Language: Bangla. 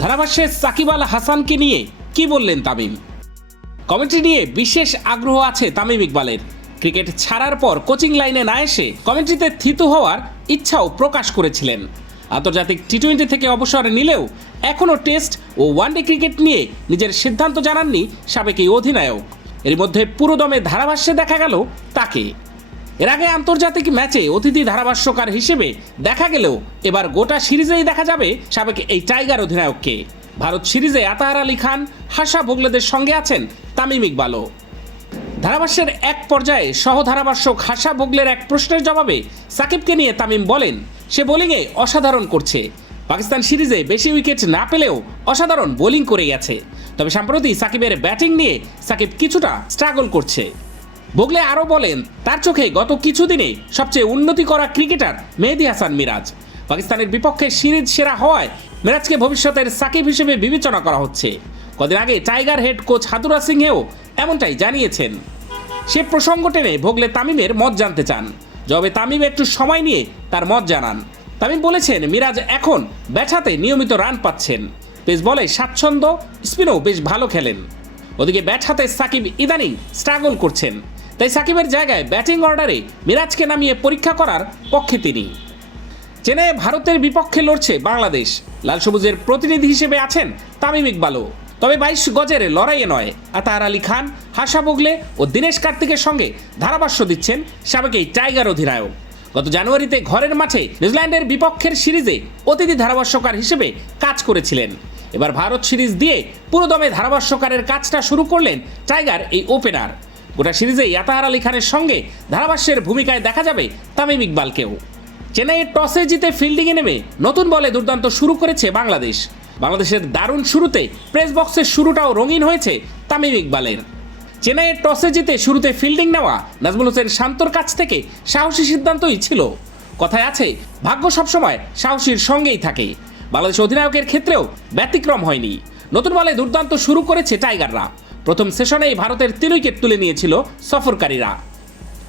ধারাভাষ্যে সাকিব আল হাসানকে নিয়ে কি বললেন তামিম? কমেন্ট্রি নিয়ে বিশেষ আগ্রহ আছে তামিম ইকবালের। ক্রিকেট ছাড়ার পর কোচিং লাইনে না এসে কমেন্ট্রিতে থিতু হওয়ার ইচ্ছাও প্রকাশ করেছিলেন। আন্তর্জাতিক টি টোয়েন্টি থেকে অবসর নিলেও এখনও টেস্ট ও ওয়ানডে ক্রিকেট নিয়ে নিজের সিদ্ধান্ত জানাননি সাবেক এই অধিনায়ক। এর মধ্যে পুরোদমে ধারাভাষ্যে দেখা গেল তাকে। এর আগে আন্তর্জাতিক ম্যাচে অতিথি ধারাভাষ্যকার হিসেবে দেখা গেলেও এবার গোটা সিরিজেই দেখা যাবে সাবেক এই টাইগার অধিনায়ককে। ভারত সিরিজে আতাহার আলী খান, হাসা ভোগলেদের সঙ্গে আছেন তামিম ইকবালও। ধারাভাষ্যের এক পর্যায়ে সহ ধারাভাষ্যক হাসা ভোগলের এক প্রশ্নের জবাবে সাকিবকে নিয়ে তামিম বলেন, সে বোলিংয়ে অসাধারণ করছে। পাকিস্তান সিরিজে বেশি উইকেট না পেলেও অসাধারণ বোলিং করে গেছে তবে সম্প্রতি সাকিবের ব্যাটিং নিয়ে সাকিব কিছুটা স্ট্রাগল করছে। ভোগলে আরও বলেন, তার চোখে গত কিছুদিনে সবচেয়ে উন্নতি করা ক্রিকেটার মেহেদি হাসান মিরাজ। পাকিস্তানের বিপক্ষে সিরিজ সেরা হওয়ায় মিরাজকে ভবিষ্যতের সাকিব হিসেবে বিবেচনা করা হচ্ছে। কদিন আগে টাইগার হেড কোচ হাতুরা সিংহেও এমনটাই জানিয়েছেন। সে প্রসঙ্গ টেনে ভোগলে তামিমের মত জানতে চান। জবে তামিম একটু সময় নিয়ে তার মত জানান। তামিম বলেছেন, মিরাজ এখন ব্যাটাতে নিয়মিত রান পাচ্ছেন। পেস বলে স্বাচ্ছন্দ্য, স্পিনও বেশ ভালো খেলেন। ওদিকে ব্যাট হাতে সাকিব ইদানিং স্ট্রাগল করছেন। তাই সাকিবের জায়গায় ব্যাটিং অর্ডারে মিরাজকে নামিয়ে পরীক্ষা করার পক্ষে তিনি। চেন্নাইয়ে ভারতের বিপক্ষে লড়ছে বাংলাদেশ। লাল সবুজের প্রতিনিধি হিসেবে আছেন তামিম ইকবালও। তবে বাইশ গজের লড়াইয়ে নয়। আতাহার আলী খান, হাসা বুগলে ও দীনেশ কার্তিকের সঙ্গে ধারাভাষ্য দিচ্ছেন সাবেক এই টাইগার অধিনায়ক। গত জানুয়ারিতে ঘরের মাঠে নিউজিল্যান্ডের বিপক্ষের সিরিজে অতিথি ধারাভাষ্যকার হিসেবে কাজ করেছিলেন। এবার ভারত সিরিজ দিয়ে পুরোদমে ধারাভাষ্যকারের কাজটা শুরু করলেন টাইগার এই ওপেনার। গোটা সিরিজে ইয়াতাহার আলী খানের সঙ্গে ধারাভাষ্যের ভূমিকায় দেখা যাবে তামিম ইকবালকেও। চেন্নাইয়ের টসে জিতে ফিল্ডিংয়ে নেমে নতুন বলে দুর্দান্ত শুরু করেছে বাংলাদেশ। বাংলাদেশের দারুণ শুরুতে প্রেস বক্সের শুরুটাও রঙিন হয়েছে তামিম ইকবালের। চেন্নাইয়ের টসে জিতে শুরুতে ফিল্ডিং নেওয়া নাজমুল হোসেন শান্তর কাছ থেকে সাহসী সিদ্ধান্তই ছিল। কথায় আছে, ভাগ্য সবসময় সাহসীর সঙ্গেই থাকে। বাংলাদেশ অধিনায়কের ক্ষেত্রেও ব্যতিক্রম হয়নি। নতুন বলে দুর্দান্ত শুরু করেছে টাইগাররা। প্রথম সেশনেই ভারতের তিন উইকেট তুলে নিয়েছিল সফরকারীরা।